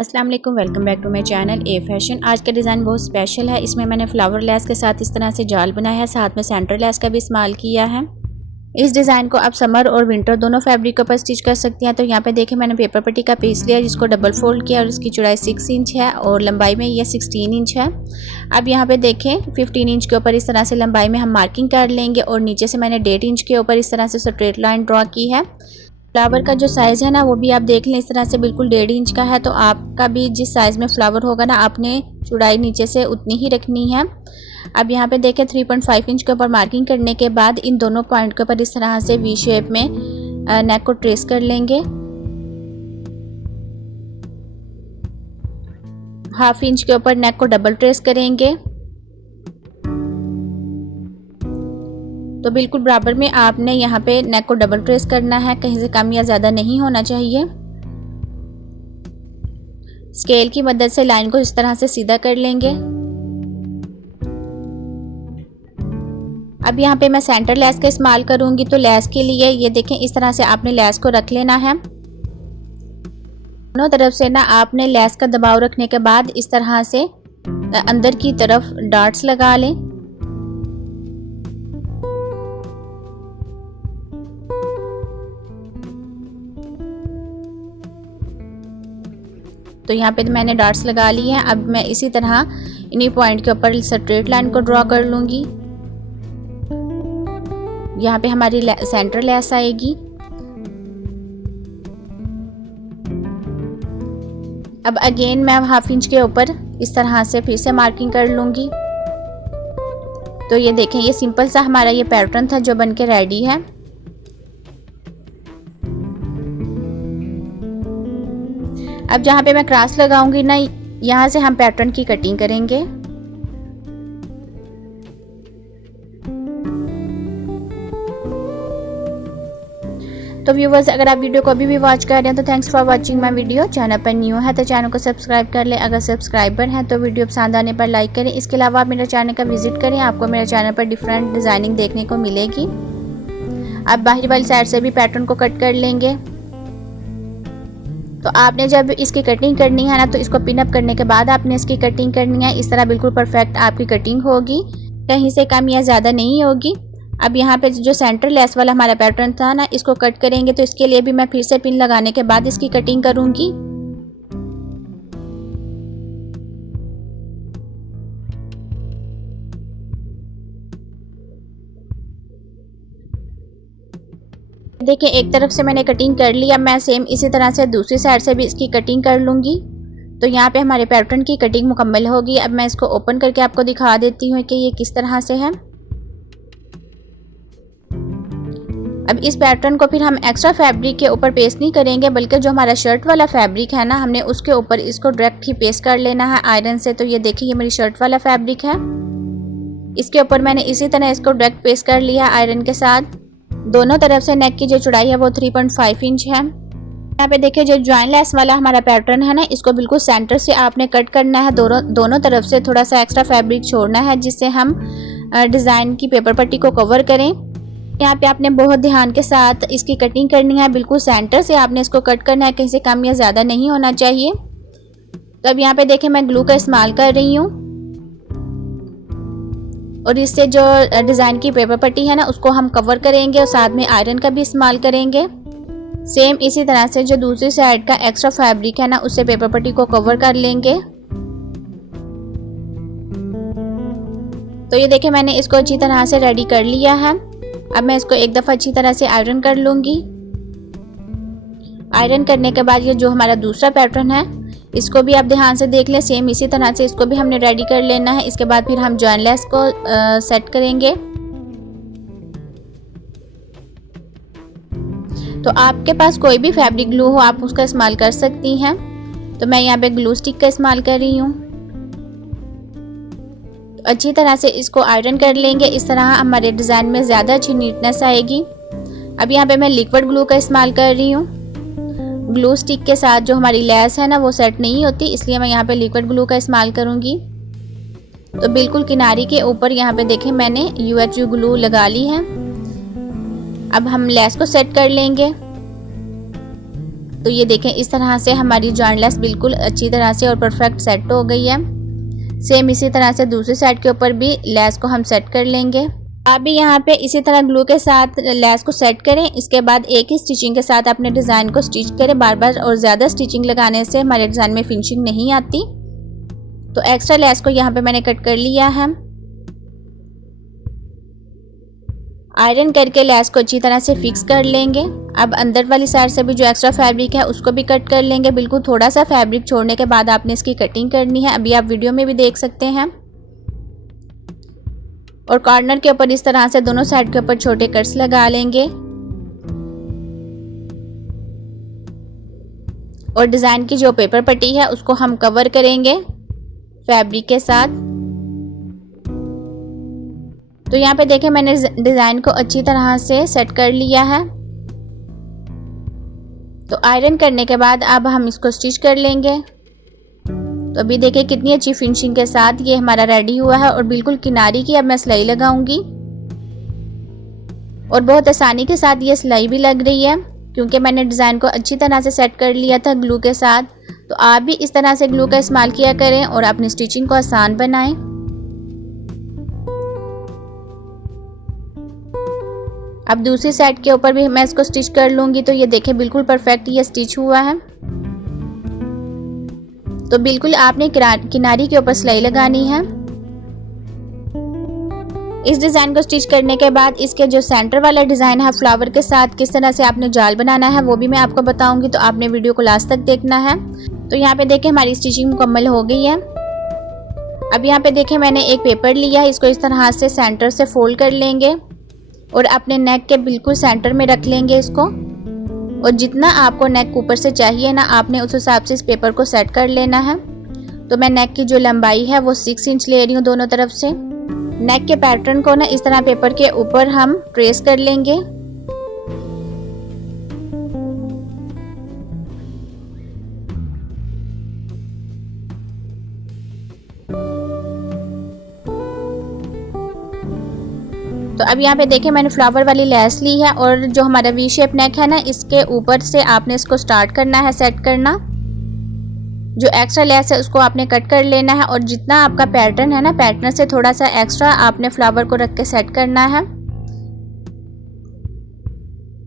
अस्सलाम वालेकुम, welcome back to my channel a fashion. आज का डिज़ाइन बहुत स्पेशल है। इसमें मैंने फ्लावर लेस के साथ इस तरह से जाल बनाया है, साथ में सेंटर लेस का भी इस्तेमाल किया है। इस डिज़ाइन को आप समर और विंटर दोनों फैब्रिक के ऊपर स्टिच कर सकती हैं। तो यहाँ पे देखें, मैंने पेपर पट्टी का पीस लिया जिसको डबल फोल्ड किया और इसकी चौड़ाई 6 इंच है और लंबाई में यह 16 इंच है। अब यहाँ पे देखें 15 इंच के ऊपर इस तरह से लंबाई में हम मार्किंग कर लेंगे और नीचे से मैंने 1.5 इंच के ऊपर इस तरह से स्ट्रेट लाइन ड्रॉ की है। फ्लावर का जो साइज़ है ना वो भी आप देख लें, इस तरह से बिल्कुल 1.5 इंच का है। तो आपका भी जिस साइज़ में फ्लावर होगा ना, आपने चौड़ाई नीचे से उतनी ही रखनी है। अब यहाँ पे देखें 3.5 इंच के ऊपर मार्किंग करने के बाद इन दोनों पॉइंट के ऊपर इस तरह से वी शेप में नेक को ट्रेस कर लेंगे। 1/2 इंच के ऊपर नेक को डबल ट्रेस करेंगे। तो बिल्कुल बराबर में आपने यहाँ पे नेक को डबल ट्रेस करना है, कहीं से कम या ज़्यादा नहीं होना चाहिए। स्केल की मदद से लाइन को इस तरह से सीधा कर लेंगे। अब यहाँ पे मैं सेंटर लेस का इस्तेमाल करूँगी। तो लेस के लिए ये देखें, इस तरह से आपने लेस को रख लेना है। दोनों तरफ से ना आपने लेस का दबाव रखने के बाद इस तरह से अंदर की तरफ डॉट्स लगा लें। तो यहाँ पे मैंने डॉट्स लगा लिए हैं। अब मैं इसी तरह इन्हीं पॉइंट के ऊपर स्ट्रेट लाइन को ड्रॉ कर लूँगी। यहाँ पे हमारी सेंटर लेस आएगी। अब अगेन मैं 1/2 इंच के ऊपर इस तरह से फिर से मार्किंग कर लूँगी। तो ये देखें, ये सिंपल सा हमारा ये पैटर्न था जो बनके रेडी है। अब जहाँ पे मैं क्रॉस लगाऊंगी ना, यहाँ से हम पैटर्न की कटिंग करेंगे। तो व्यूवर्स, अगर आप वीडियो को अभी भी वॉच कर रहे हैं तो thanks for watching my video. Channel पर न्यू है तो चैनल को सब्सक्राइब कर लें। अगर सब्सक्राइबर हैं तो वीडियो पसंद आने पर लाइक करें। इसके अलावा आप मेरे चैनल का विजिट करें, आपको मेरे चैनल पर डिफरेंट डिज़ाइनिंग देखने को मिलेगी। अब बाहरी वाली साइड से भी पैटर्न को कट कर लेंगे। तो आपने जब इसकी कटिंग करनी है ना, तो इसको पिन अप करने के बाद आपने इसकी कटिंग करनी है। इस तरह बिल्कुल परफेक्ट आपकी कटिंग होगी, कहीं से कम या ज़्यादा नहीं होगी। अब यहाँ पे जो सेंटर लेस वाला हमारा पैटर्न था ना, इसको कट करेंगे। तो इसके लिए भी मैं फिर से पिन लगाने के बाद इसकी कटिंग करूँगी। देखिए, एक तरफ से मैंने कटिंग कर ली। अब मैं सेम इसी तरह से दूसरी साइड से भी इसकी कटिंग कर लूँगी। तो यहाँ पे हमारे पैटर्न की कटिंग मुकम्मल होगी। अब मैं इसको ओपन करके आपको दिखा देती हूँ कि ये किस तरह से है। अब इस पैटर्न को फिर हम एक्स्ट्रा फैब्रिक के ऊपर पेस्ट नहीं करेंगे, बल्कि जो हमारा शर्ट वाला फैब्रिक है ना, हमने उसके ऊपर इसको डायरेक्ट ही पेस्ट कर लेना है आयरन से। तो ये देखिए, ये मेरी शर्ट वाला फैब्रिक है। इसके ऊपर मैंने इसी तरह इसको डायरेक्ट पेस्ट कर लिया आयरन के साथ। दोनों तरफ से नेक की जो चौड़ाई है वो 3.5 इंच है। यहाँ पे देखिए, जो जॉइन लेस वाला हमारा पैटर्न है ना, इसको बिल्कुल सेंटर से आपने कट करना है। दोनों तरफ से थोड़ा सा एक्स्ट्रा फैब्रिक छोड़ना है, जिससे हम डिज़ाइन की पेपर पट्टी को कवर करें। यहाँ पे आपने बहुत ध्यान के साथ इसकी कटिंग करनी है। बिल्कुल सेंटर से आपने इसको कट करना है, कहीं से कम या ज़्यादा नहीं होना चाहिए। तो अब यहाँ पे देखें, मैं ग्लू का इस्तेमाल कर रही हूँ और इससे जो डिज़ाइन की पेपर पट्टी है ना, उसको हम कवर करेंगे और साथ में आयरन का भी इस्तेमाल करेंगे। सेम इसी तरह से जो दूसरी साइड का एक्स्ट्रा फैब्रिक है ना, उससे पेपर पट्टी को कवर कर लेंगे। तो ये देखें, मैंने इसको अच्छी तरह से रेडी कर लिया है। अब मैं इसको एक दफ़ा अच्छी तरह से आयरन कर लूँगी। आयरन करने के बाद ये जो हमारा दूसरा पैटर्न है, इसको भी आप ध्यान से देख लें। सेम इसी तरह से इसको भी हमने रेडी कर लेना है। इसके बाद फिर हम जॉइन लेस को सेट करेंगे। तो आपके पास कोई भी फैब्रिक ग्लू हो, आप उसका इस्तेमाल कर सकती हैं। तो मैं यहाँ पे ग्लू स्टिक का इस्तेमाल कर रही हूँ। तो अच्छी तरह से इसको आयरन कर लेंगे। इस तरह हमारे डिज़ाइन में ज़्यादा अच्छी नीटनेस आएगी। अब यहाँ पे मैं लिक्विड ग्लू का इस्तेमाल कर रही हूँ। ग्लू स्टिक के साथ जो हमारी लेस है ना, वो सेट नहीं होती, इसलिए मैं यहाँ पे लिक्विड ग्लू का इस्तेमाल करूँगी। तो बिल्कुल किनारे के ऊपर यहाँ पे देखें, मैंने UHU ग्लू लगा ली है। अब हम लेस को सेट कर लेंगे। तो ये देखें इस तरह से हमारी जॉइंट लेस बिल्कुल अच्छी तरह से और परफेक्ट सेट हो गई है। सेम इसी तरह से दूसरी साइड के ऊपर भी लेस को हम सेट कर लेंगे। आप भी यहाँ पे इसी तरह ग्लू के साथ लेस को सेट करें। इसके बाद एक ही स्टिचिंग के साथ अपने डिज़ाइन को स्टिच करें बार बार, और ज़्यादा स्टिचिंग लगाने से हमारे डिज़ाइन में फिनिशिंग नहीं आती। तो एक्स्ट्रा लेस को यहाँ पे मैंने कट कर लिया है। आयरन करके लेस को अच्छी तरह से फिक्स कर लेंगे। अब अंदर वाली साइड से भी जो एक्स्ट्रा फैब्रिक है उसको भी कट कर लेंगे। बिल्कुल थोड़ा सा फैब्रिक छोड़ने के बाद आपने इसकी कटिंग करनी है। अभी आप वीडियो में भी देख सकते हैं। और कॉर्नर के ऊपर इस तरह से दोनों साइड के ऊपर छोटे कट्स लगा लेंगे। और डिज़ाइन की जो पेपर पट्टी है उसको हम कवर करेंगे फैब्रिक के साथ। तो यहाँ पे देखें मैंने डिज़ाइन को अच्छी तरह से सेट कर लिया है। तो आयरन करने के बाद अब हम इसको स्टिच कर लेंगे। तो अभी देखिए कितनी अच्छी फिनिशिंग के साथ ये हमारा रेडी हुआ है। और बिल्कुल किनारी की अब मैं सिलाई लगाऊंगी, और बहुत आसानी के साथ ये सिलाई भी लग रही है क्योंकि मैंने डिज़ाइन को अच्छी तरह से सेट कर लिया था ग्लू के साथ। तो आप भी इस तरह से ग्लू का इस्तेमाल किया करें और अपनी स्टिचिंग को आसान बनाएं। अब दूसरी साइड के ऊपर भी मैं इसको स्टिच कर लूँगी। तो ये देखें बिल्कुल परफेक्ट ये स्टिच हुआ है। तो बिल्कुल आपने किनारी के ऊपर सिलाई लगानी है। इस डिज़ाइन को स्टिच करने के बाद इसके जो सेंटर वाला डिज़ाइन है फ्लावर के साथ किस तरह से आपने जाल बनाना है वो भी मैं आपको बताऊंगी। तो आपने वीडियो को लास्ट तक देखना है। तो यहाँ पे देखें हमारी स्टिचिंग मुकम्मल हो गई है। अब यहाँ पे देखें मैंने एक पेपर लिया है, इसको इस तरह से सेंटर से फोल्ड कर लेंगे और अपने नेक के बिल्कुल सेंटर में रख लेंगे इसको। और जितना आपको नेक ऊपर से चाहिए ना, आपने उस हिसाब से इस पेपर को सेट कर लेना है। तो मैं नेक की जो लंबाई है वो 6 इंच ले रही हूँ दोनों तरफ से। नेक के पैटर्न को ना इस तरह पेपर के ऊपर हम ट्रेस कर लेंगे। तो अब यहाँ पे देखें मैंने फ्लावर वाली लेस ली है, और जो हमारा वी शेप नेक है ना, इसके ऊपर से आपने इसको स्टार्ट करना है सेट करना। जो एक्स्ट्रा लेस है उसको आपने कट कर लेना है, और जितना आपका पैटर्न है ना, पैटर्न से थोड़ा सा एक्स्ट्रा आपने फ्लावर को रख के सेट करना है।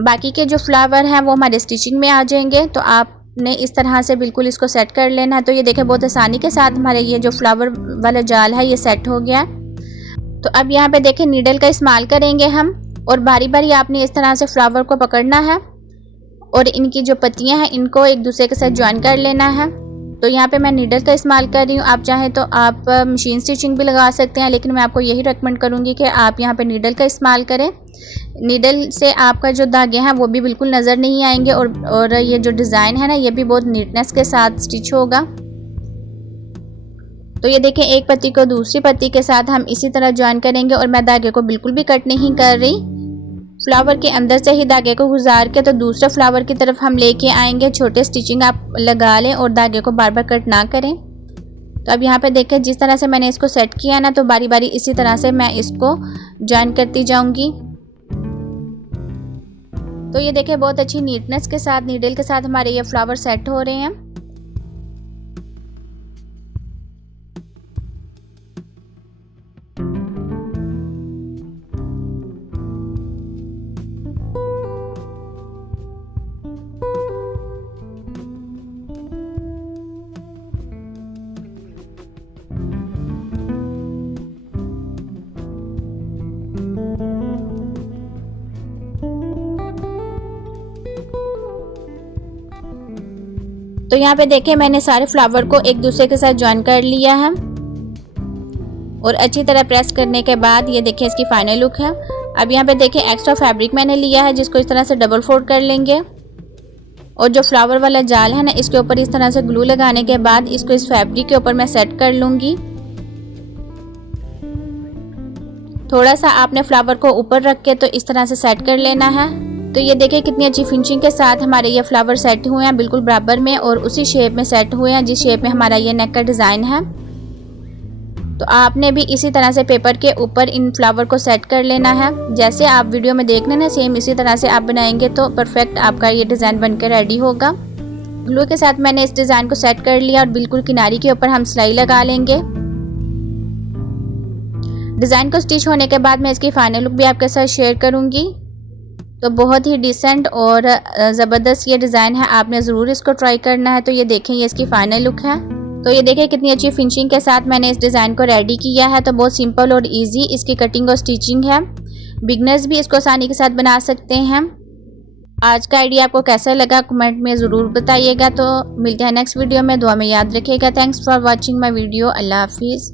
बाकी के जो फ्लावर हैं वो हमारे स्टिचिंग में आ जाएंगे। तो आपने इस तरह से बिल्कुल इसको सेट कर लेना है। तो ये देखें बहुत आसानी के साथ हमारे ये जो फ्लावर वाला जाल है ये सेट हो गया। तो अब यहाँ पे देखें नीडल का इस्तेमाल करेंगे हम, और बारी बारी आपने इस तरह से फ्लावर को पकड़ना है और इनकी जो पत्तियां हैं इनको एक दूसरे के साथ ज्वाइन कर लेना है। तो यहाँ पे मैं नीडल का इस्तेमाल कर रही हूँ। आप चाहें तो आप मशीन स्टिचिंग भी लगा सकते हैं, लेकिन मैं आपको यही रेकमेंड करूँगी कि आप यहाँ पे नीडल का इस्तेमाल करें। नीडल से आपका जो धागे हैं वो भी बिल्कुल नज़र नहीं आएंगे, और ये जो डिज़ाइन है ना ये भी बहुत नीटनेस के साथ स्टिच होगा। तो ये देखें एक पत्ती को दूसरी पत्ती के साथ हम इसी तरह ज्वाइन करेंगे, और मैं धागे को बिल्कुल भी कट नहीं कर रही। फ्लावर के अंदर से ही धागे को गुजार के तो दूसरे फ्लावर की तरफ हम लेके आएंगे। छोटे स्टिचिंग आप लगा लें और धागे को बार बार कट ना करें। तो अब यहाँ पे देखें जिस तरह से मैंने इसको सेट किया ना, तो बारी बारी इसी तरह से मैं इसको ज्वाइन करती जाऊंगी। तो ये देखें बहुत अच्छी नीटनेस के साथ नीडल के साथ हमारे ये फ्लावर सेट हो रहे हैं। तो यहाँ पे देखें मैंने सारे फ्लावर को एक दूसरे के साथ ज्वाइन कर लिया है, और अच्छी तरह प्रेस करने के बाद ये देखें इसकी फाइनल लुक है। अब यहाँ पे देखें एक्स्ट्रा फैब्रिक मैंने लिया है, जिसको इस तरह से डबल फोल्ड कर लेंगे, और जो फ्लावर वाला जाल है ना इसके ऊपर इस तरह से ग्लू लगाने के बाद इसको इस फैब्रिक के ऊपर मैं सेट कर लूँगी। थोड़ा सा आपने फ्लावर को ऊपर रख के तो इस तरह से सेट कर लेना है। तो ये देखिए कितनी अच्छी फिनिशिंग के साथ हमारे ये फ्लावर सेट हुए हैं बिल्कुल बराबर में, और उसी शेप में सेट हुए हैं जिस शेप में हमारा ये नेक का डिज़ाइन है। तो आपने भी इसी तरह से पेपर के ऊपर इन फ्लावर को सेट कर लेना है। जैसे आप वीडियो में देख लेना, सेम इसी तरह से आप बनाएंगे तो परफेक्ट आपका ये डिज़ाइन बनकर रेडी होगा। ग्लू के साथ मैंने इस डिज़ाइन को सेट कर लिया और बिल्कुल किनारी के ऊपर हम सिलाई लगा लेंगे। डिज़ाइन को स्टिच होने के बाद मैं इसकी फाइनल लुक भी आपके साथ शेयर करूंगी। तो बहुत ही डिसेंट और ज़बरदस्त ये डिज़ाइन है, आपने ज़रूर इसको ट्राई करना है। तो ये देखें, ये इसकी फाइनल लुक है। तो ये देखें कितनी अच्छी फिनिशिंग के साथ मैंने इस डिज़ाइन को रेडी किया है। तो बहुत सिंपल और इजी इसकी कटिंग और स्टिचिंग है, बिगनर्स भी इसको आसानी के साथ बना सकते हैं। आज का आइडिया आपको कैसा लगा कमेंट में ज़रूर बताइएगा। तो मिलते हैं नेक्स्ट वीडियो में, दुआ में याद रखिएगा। Thanks for watching my video. अल्लाह हाफिज़।